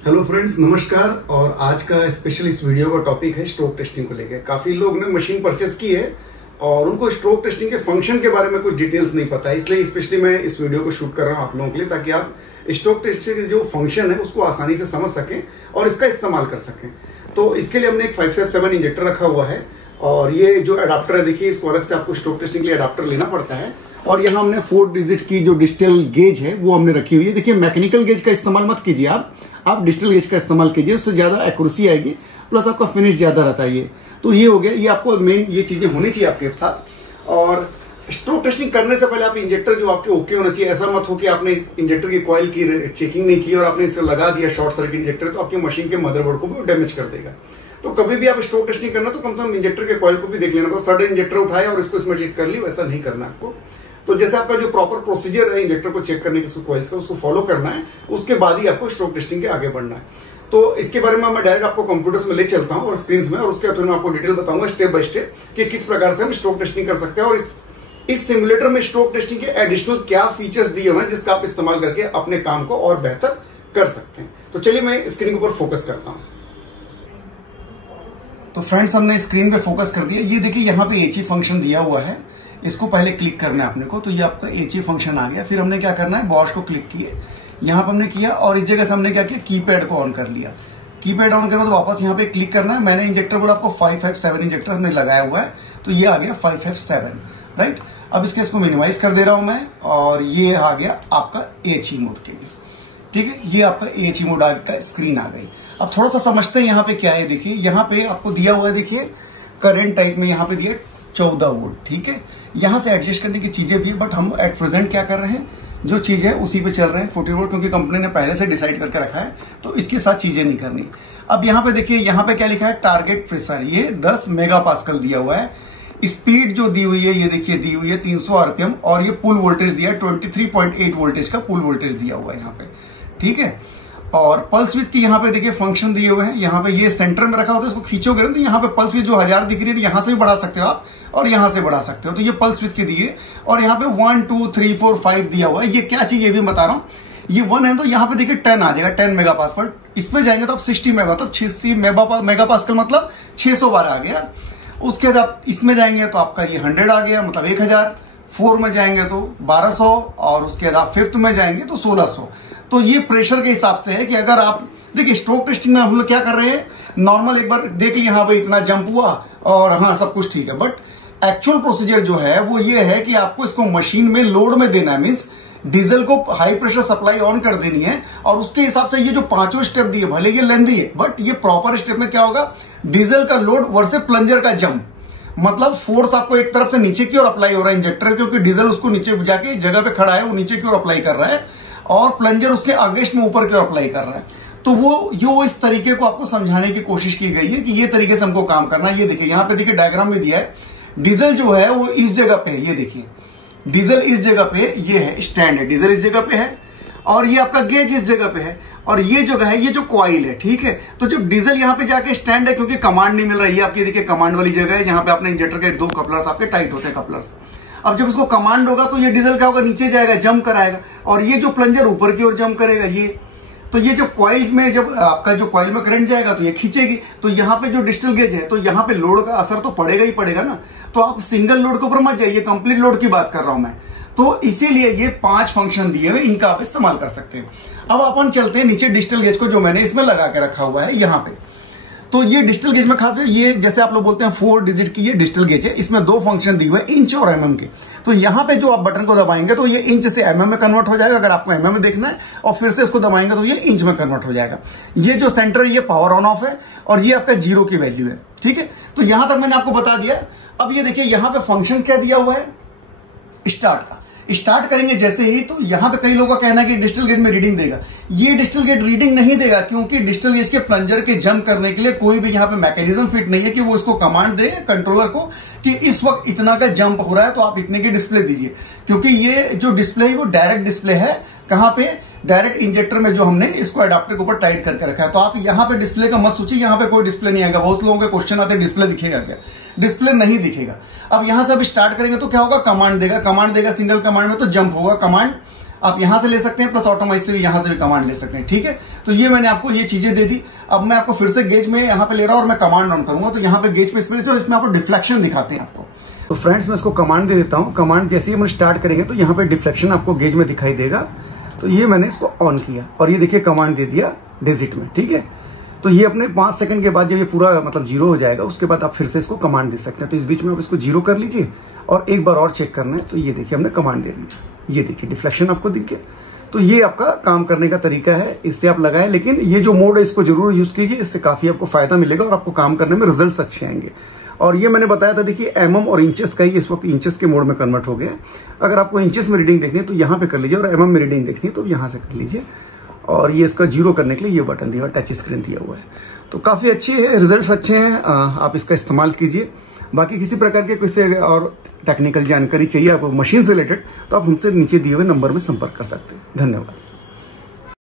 Hello friends, नमस्कार। और आज का स्पेशल इस वीडियो का टॉपिक है स्ट्रोक टेस्टिंग को लेकर। काफी लोग ने मशीन परचेस की है और उनको स्ट्रोक टेस्टिंग के फंक्शन के बारे में कुछ डिटेल्स नहीं पता है, इसलिए स्पेशली मैं इस वीडियो को शूट कर रहा हूं आप लोगों के लिए, ताकि आप स्ट्रोक टेस्टिंग के जो फंक्शन है उसको आसानी से समझ सकें और इसका इस्तेमाल कर सकें। तो इसके लिए हमने एक 577 इंजेक्टर रखा हुआ है और ये जो अडाप्टर है, देखिए इसको अलग से आपको स्ट्रोक टेस्टिंग के लिए अडाप्टर लेना पड़ता है। और यहाँ हमने 4 डिजिट की जो डिजिटल गेज है वो हमने रखी हुई है। देखिए, मैकेनिकल गेज का इस्तेमाल मत कीजिए, आप डिजिटल गेज का इस्तेमाल कीजिए, उससे ज्यादा एक्यूरेसी आएगी, प्लस आपका फिनिश ज्यादा रहता है। ये तो ये हो गया, ये आपको मेन ये चीजें होनी चाहिए आपके साथ। और स्ट्रोक टेस्टिंग करने से पहले आप इंजेक्टर जो आपके ओके होना चाहिए। ऐसा मत हो कि आपने इंजेक्टर की कॉइल की चेकिंग नहीं की और आपने इसे लगा दिया शॉर्ट सर्किट इंजेक्टर, तो आपकी मशीन के मदरबोर्ड को भी डैमेज कर देगा। तो कभी भी आप स्ट्रोक टेस्टिंग करना तो कम से कम इंजेक्टर के कॉइल को भी देख लेना। बस सडन इंजेक्टर उठाया और इसको इसमें चेक कर ली, वैसा नहीं करना आपको। तो जैसे आपका जो प्रॉपर प्रोसीजर है इंजेक्टर को चेक करने के कॉइल्स का, उसको फॉलो करना है, उसके बाद ही आपको स्ट्रोक टेस्टिंग के आगे बढ़ना है। तो इसके बारे में मैं डायरेक्ट आपको कंप्यूटर्स में ले चलता हूं और स्क्रीन में, और उसके बाद मैं आपको डिटेल बताऊंगा स्टेप बाय स्टेप कि किस प्रकार से हम स्ट्रोक टेस्टिंग कर सकते हैं और इस सिमुलेटर में स्ट्रोक टेस्टिंग के एडिशनल क्या फीचर्स दिए हुए हैं जिसका आप इस्तेमाल करके अपने काम को और बेहतर कर सकते हैं। तो चलिए मैं स्क्रीन के ऊपर फोकस करता हूं। तो फ्रेंड्स, हमने स्क्रीन पे फोकस कर दिया। ये देखिए, यहाँ पे एचई फंक्शन दिया हुआ है, इसको पहले क्लिक करना है अपने को। तो ये आपका एचई फंक्शन आ गया। फिर हमने क्या करना है, बॉश को क्लिक किए, यहाँ पे हमने किया और इस जगह से हमने क्या किया, कीपैड को ऑन कर लिया। कीपैड ऑन करने तो वापस यहाँ पे क्लिक करना है। मैंने इंजेक्टर बोला आपको 557 इंजेक्टर हमने लगाया हुआ है, तो ये आ गया 557, राइट। अब इसको मिनिमाइज कर दे रहा हूं मैं और ये आ गया आपका एचई मोड के लिए, ठीक है। ये आपका एचई मोड का स्क्रीन आ गई। अब थोड़ा सा समझते हैं यहाँ पे क्या है। देखिए, यहाँ पे आपको दिया हुआ है, देखिए करंट टाइप में यहाँ पे दिया 14 वोल्ट, ठीक है। यहाँ से एडजस्ट करने की चीजें भी, बट हम एट प्रेजेंट क्या कर रहे हैं, जो चीज है उसी पे चल रहे हैं 14 वोल्ट, क्योंकि कंपनी ने पहले से डिसाइड करके रखा है, तो इसके साथ चीजें नहीं करनी। अब यहाँ पे देखिए, यहाँ पे क्या लिखा है, टारगेट प्रेशर, ये 10 मेगा पास्कल दिया हुआ है। स्पीड जो दी हुई है, ये देखिए दी हुई है 300 आरपीएम, और ये पुल वोल्टेज दिया है 23.8 वोल्टेज का पुल वोल्टेज दिया हुआ है यहाँ पे, ठीक है। और पल्स विड्थ की यहाँ पे देखिए फंक्शन दिए हुए हैं। यहाँ पे ये सेंटर में रखा होता है, इसको खींचोगे तो यहाँ पे पल्स विड्थ जो 1000 दिख रही है, यहाँ से भी बढ़ा सकते हो आप और यहाँ से बढ़ा सकते हो। तो ये पल्स विड्थ के दिए, और यहाँ पे 1 2 3 4 5 दिया हुआ है। ये क्या चीज ये भी बता रहा हूँ। ये 1 है तो यहाँ पे देखिए 10 आ जाएगा, 10 मेगा पास्कल। इसमें जाएंगे तो आप 60 मेगा, तो 60 मेगा पास्कल मतलब 612 आ गया। उसके बाद आप इसमें जाएंगे तो आपका ये 100 आ गया, मतलब 1000। 4 में जाएंगे तो 1200, और उसके बाद आप 5th में जाएंगे तो 1600। तो ये प्रेशर के हिसाब से है कि अगर आप देखिए, स्ट्रोक टेस्टिंग में हम लोग क्या कर रहे हैं, नॉर्मल एक बार देख लिया, हाँ भाई इतना जंप हुआ और हाँ सब कुछ ठीक है, बट एक्चुअल प्रोसीजर जो है वो ये है कि आपको इसको मशीन में लोड में देना है। मीन्स डीजल को हाई प्रेशर सप्लाई ऑन कर देनी है, और उसके हिसाब से ये जो 5 स्टेप दिए, भले ये लेंदी है, बट ये प्रॉपर स्टेप में क्या होगा, डीजल का लोड वर्सेस प्लंजर का जंप, मतलब फोर्स आपको एक तरफ से नीचे की ओर अप्लाई हो रहा है इंजेक्टर, क्योंकि डीजल उसको नीचे जाके जगह पे खड़ा है, वो नीचे की ओर अप्लाई कर रहा है, और प्लंजर उसके अगेंस्ट में ऊपर की ओर अप्लाई कर रहा है। तो वो इस तरीके को आपको समझाने की कोशिश की गई है कि ये तरीके से हमको काम करना है। ये देखिए, यहाँ पे देखिए डायग्राम में दिया है, डीजल जो है वो इस जगह पे है। ये देखिए, डीजल इस जगह पे, ये है स्टैंड है, डीजल इस जगह पे है, और ये आपका गेज इस जगह पे है, और ये जगह है, ये जो कॉइल है, ठीक है। तो जब डीजल यहाँ पे जाके स्टैंड है, क्योंकि कमांड नहीं मिल रही है आपकी, देखिए कमांड वाली जगह है, यहाँ पे अपने इंजेक्टर के 2 कपलर्स आपके टाइट होते हैं, कपलर्स। अब जब इसको कमांड होगा तो ये डीजल क्या होगा, नीचे जाएगा, जंप कराएगा, और ये जो प्लंजर ऊपर की ओर जंप करेगा। ये तो ये जब कॉइल में, जब आपका जो कॉइल में करंट जाएगा तो ये खींचेगी। तो यहाँ पे जो डिजिटल गेज है, तो यहाँ पे लोड का असर तो पड़ेगा ही पड़ेगा ना। तो आप सिंगल लोड के ऊपर मत जाइए, कंप्लीट लोड की बात कर रहा हूं मैं। तो इसीलिए ये 5 फंक्शन दिए हुए, इनका आप इस्तेमाल कर सकते हैं। अब अपन चलते हैं नीचे डिजिटल गेज को, जो मैंने इसमें लगा के रखा हुआ है यहाँ पे। तो ये डिजिटल गेज में खास ये, जैसे आप लोग बोलते हैं 4 डिजिट की ये डिजिटल गेज है। इसमें 2 फंक्शन दिए हुए, इंच और एमएम के। तो यहाँ पे जो आप बटन को दबाएंगे तो ये इंच से एमएम में कन्वर्ट हो जाएगा, अगर आपको एमएम में देखना है, और फिर से इसको दबाएंगे तो ये इंच में कन्वर्ट हो जाएगा। ये जो सेंटर, ये पावर ऑन ऑफ है, और ये आपका 0 की वैल्यू है, ठीक है। तो यहां तक मैंने आपको बता दिया। अब ये देखिए, यहाँ पे फंक्शन क्या दिया हुआ है, स्टार्ट का। स्टार्ट करेंगे जैसे ही, तो यहां पे कई लोगों का कहना है कि डिजिटल गेज में रीडिंग देगा। ये डिजिटल गेज रीडिंग नहीं देगा, क्योंकि डिजिटल गेज के प्लंजर के जंप करने के लिए कोई भी यहां पे मैकेनिज्म फिट नहीं है कि वो इसको कमांड दे कंट्रोलर को कि इस वक्त इतना का जंप हो रहा है तो आप इतने की डिस्प्ले दीजिए। क्योंकि ये जो डिस्प्ले है वो डायरेक्ट डिस्प्ले है, कहां पे, डायरेक्ट इंजेक्टर में, जो हमने इसको एडाप्टर के ऊपर टाइट करके रखा है। तो आप यहाँ पे डिस्प्ले का मत सोचिए, यहाँ पे कोई डिस्प्ले नहीं आएगा। बहुत लोगों के क्वेश्चन आते हैं डिस्प्ले दिखेगा क्या, डिस्प्ले नहीं दिखेगा। अब यहां से अब स्टार्ट करेंगे तो क्या होगा, कमांड देगा। कमांड देगा सिंगल कमांड में तो जंप होगा, कमांड आप यहां से ले सकते हैं, प्लस ऑटोमाइज से भी यहां से भी कमांड ले सकते हैं। ठीक है, तो ये मैंने आपको ये चीजें दे दी। अब मैं आपको फिर से गेज में यहाँ पे ले रहा हूं और मैं कमांड ऑन करूंगा, तो यहाँ पे गेज पे इसमें आपको डिफ्लेक्शन दिखाते हैं आपको। तो फ्रेंड्स मैं इसको कमांड दे देता हूँ। कमांड जैसे ही हम स्टार्ट करेंगे तो यहाँ पे डिफ्लेक्शन आपको गेज में दिखाई देगा। तो ये मैंने इसको ऑन किया और ये देखिए कमांड दे दिया डिजिट में। ठीक है, तो ये अपने 5 सेकंड के बाद जब ये पूरा मतलब 0 हो जाएगा उसके बाद आप फिर से इसको कमांड दे सकते हैं। तो इस बीच में आप इसको 0 कर लीजिए और एक बार और चेक करना है। तो ये देखिए हमने कमांड दे दी, ये देखिए डिफ्लेक्शन आपको दिख गया। तो ये आपका काम करने का तरीका है, इससे आप लगाएं। लेकिन ये जो मोड है इसको जरूर यूज कीजिए, इससे काफी आपको फायदा मिलेगा और आपको काम करने में रिजल्ट्स अच्छे आएंगे। और ये मैंने बताया था, देखिए mm और इंचेस का ही इस वक्त इंचेस के मोड में कन्वर्ट हो गया है। अगर आपको इंचेस में रीडिंग देखनी है तो यहाँ पे कर लीजिए, और mm में रीडिंग देखनी है तो यहाँ से कर लीजिए। और ये इसका 0 करने के लिए ये बटन दिया हुआ, टच स्क्रीन दिया हुआ है। तो काफी अच्छी है, रिजल्ट्स अच्छे हैं, आप इसका इस्तेमाल कीजिए। बाकी किसी प्रकार के किसी और टेक्निकल जानकारी चाहिए आपको मशीन से रिलेटेड तो आप हमसे नीचे दिए हुए नंबर में संपर्क कर सकते हैं। धन्यवाद।